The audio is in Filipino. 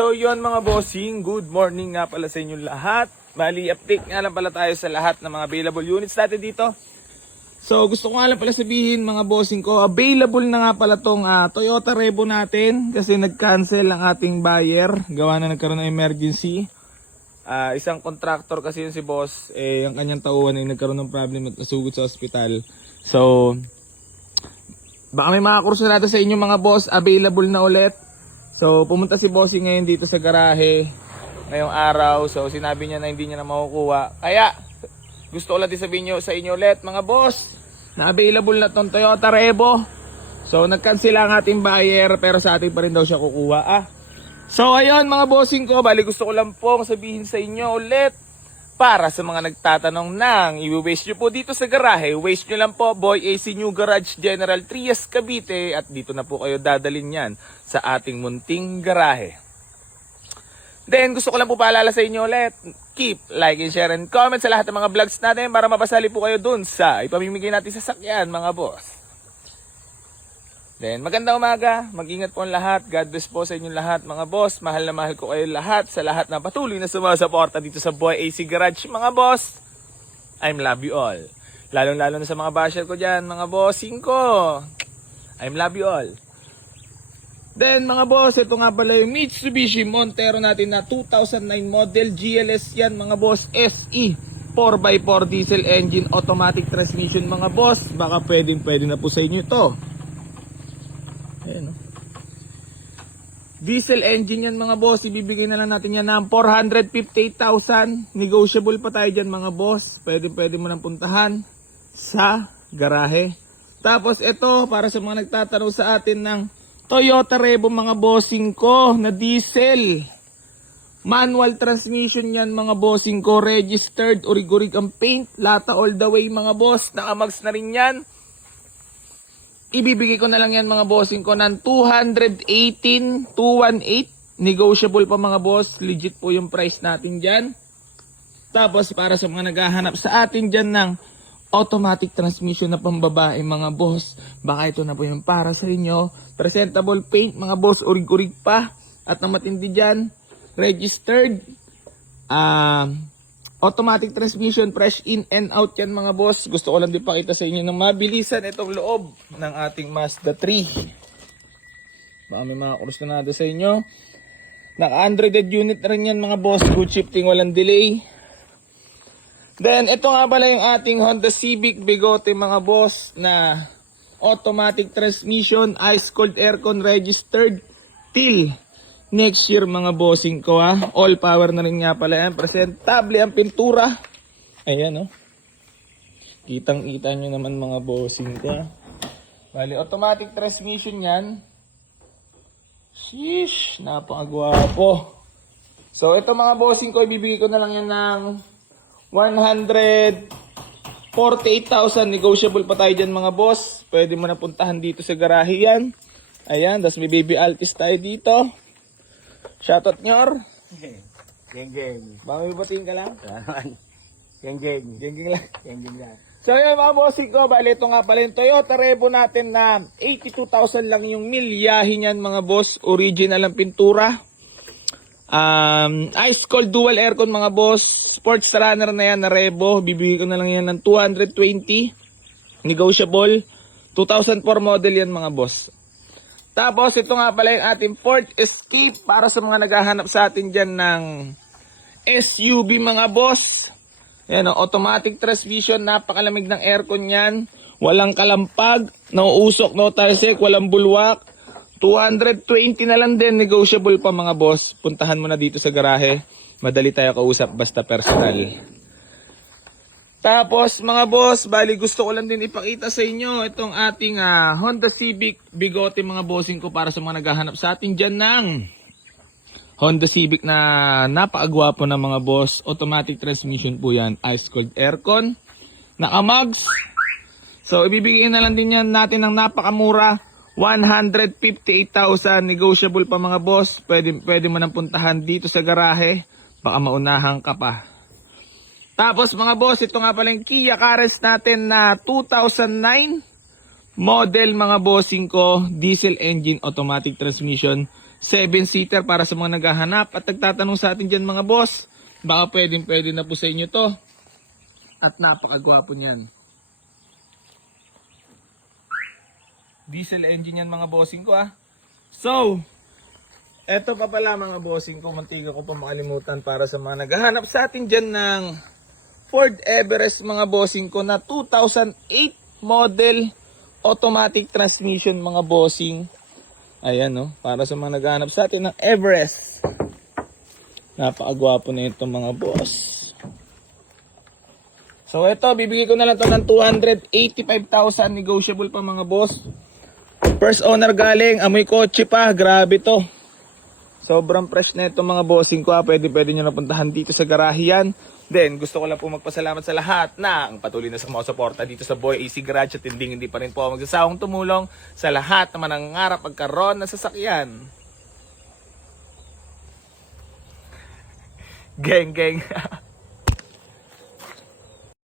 So yun mga bossing, good morning nga pala sa inyong lahat. Bali, update nga lang pala tayo sa lahat ng mga available units natin dito. So gusto ko nga lang pala sabihin mga bossing ko, available na nga pala tong Toyota Revo natin. Kasi nag-cancel ang ating buyer, gawa na nagkaroon ng emergency. Isang contractor kasi yun si boss, yung kanyang tauhan ay nagkaroon ng problem at nasugod sa ospital. So baka may mga kursunado sa inyo mga boss, available na ulit. So pumunta si bossing ngayon dito sa garahe ngayong araw. So sinabi niya na hindi niya na makukuha. Kaya gusto ko lang din sabihin nyo sa inyo ulit mga boss, na available na tong Toyota Revo. So nag-cancel ang ating buyer pero sa atin pa rin daw siya kukuha. So ayun mga bossing ko, bali gusto ko lang po sabihin sa inyo ulit, para sa mga nagtatanong nang i-waste nyo po dito sa garahe, waste nyo lang po Boy AC New Garage General Trias Cavite, at dito na po kayo dadalhin yan sa ating munting garahe. Then gusto ko lang po paalala sa inyo ulit, keep like and share and comment sa lahat ng mga vlogs natin para mapasali po kayo dun sa ipamimigay natin sa sakyan mga boss. Then magandang umaga, mag-ingat po ang lahat, God bless po sa inyong lahat mga boss, mahal na mahal ko kayo lahat sa lahat na patuloy na sumasuporta dito sa Boy AC Garage mga boss. I'm love you all, lalong lalo na sa mga basher ko dyan mga bossing ko, I'm love you all. Then mga boss, ito nga pala yung Mitsubishi Montero natin na 2009 model GLS yan mga boss, SE 4x4 diesel engine automatic transmission mga boss. Baka pwede na po sa inyo ito. Ayan, no? Diesel engine yan mga boss, ibibigay na lang natin yan ng 458,000. Negotiable pa tayo dyan mga boss, pwede mo nang puntahan sa garahe. Tapos ito, para sa mga nagtatanong sa atin ng Toyota Revo mga bossing ko na diesel, manual transmission yan mga bossing ko, registered, orig-orig ang paint, lata all the way mga boss, nakamags na rin yan. Ibibigay ko na lang yan mga bossing ko ng 218,218. Negotiable pa mga boss, legit po yung price natin dyan. Tapos para sa mga naghahanap sa atin dyan ng automatic transmission na pambabae mga boss, baka ito na po yung para sa inyo. Presentable paint mga boss, urig-urig pa. At ang matindi dyan, registered, automatic transmission, fresh in and out yan mga boss. Gusto ko lang din pakita sa inyo ng mabilisan itong loob ng ating Mazda 3. Baka may mga kursunado sa inyo. Naka-unrated unit na rin yan mga boss, good shifting, walang delay. Then ito nga pala yung ating Honda Civic Bigote mga boss na automatic transmission, ice cold aircon, registered till next year mga bossing ko ha. All power na rin nga pala yan. Presentable ang pintura. Ayan no. Kitang kita nyo naman mga bossing ko ha. Bali automatic transmission yan. Sheesh, napakagwapo. So ito mga bossing ko, ibibigay ko na lang yan ng 148,000. Negotiable pa tayo dyan mga boss. Pwede mo na puntahan dito sa garahe yan. Ayan, tas may baby Altis tayo dito. Shoutout nyor. Geng. Baka may batiin ka lang? Geng. Geng lang. Geng lang. So yun mga bossing ko, bali ito nga pala yung Toyota Revo natin na 82,000 lang yung milyahin yan mga boss. Original ang pintura. Ice cold dual aircon mga boss. Sports runner na yan na Revo. Bibigay ko na lang yan ng 220. Negotiable. 2004 model yan mga boss. Tapos ito nga pala yung ating Ford Escape para sa mga naghahanap sa atin dyan ng SUV mga boss. Ayan, automatic transmission, napakalamig ng aircon yan. Walang kalampag, no usok, no tarsek, walang bulwak. 220 na lang din, negotiable pa mga boss. Puntahan mo na dito sa garahe. Madali tayo kausap basta personal. Tapos mga boss, bali gusto ko lang din ipakita sa inyo itong ating Honda Civic Bigote mga bossing ko para sa mga naghahanap sa atin dyan ng Honda Civic na napakagwapo na mga boss. Automatic transmission po yan, ice cold aircon, naka-mugs. So ibibigay na lang din yan natin ng napakamura, 158,000. Negotiable pa mga boss, pwede mo nang puntahan dito sa garahe, baka maunahan ka pa. Tapos mga boss, ito nga pala yung Kia Carens natin na 2009 model mga bossing ko, diesel engine, automatic transmission. 7-seater para sa mga naghahanap. At nagtatanong sa atin dyan mga boss, baka pwede na po sa inyo to. At napakagwapo niyan. Diesel engine yan mga bossing ko ah. So, eto pa pala mga bossing ko, mantiga ko pa makalimutan para sa mga naghahanap sa atin dyan ng Ford Everest mga bossing ko na 2008 model automatic transmission mga bossing. Ayan no, para sa mga naghahanap sa atin ng Everest. Napakagwapo na ito mga boss. So ito, bibigay ko na lang ito ng 285,000 negotiable pa mga boss. First owner galing, amoy kotse pa, grabe to. Sobrang fresh na ito mga bossing ko. Pwede nyo napuntahan dito sa garahe yan. Then, gusto ko lang po magpasalamat sa lahat na ang patuloy na sa mga suporta dito sa Boy AC Garage at hindi pa rin po ako magsasawang tumulong sa lahat na manangarap pagkaroon ng sasakyan. Geng.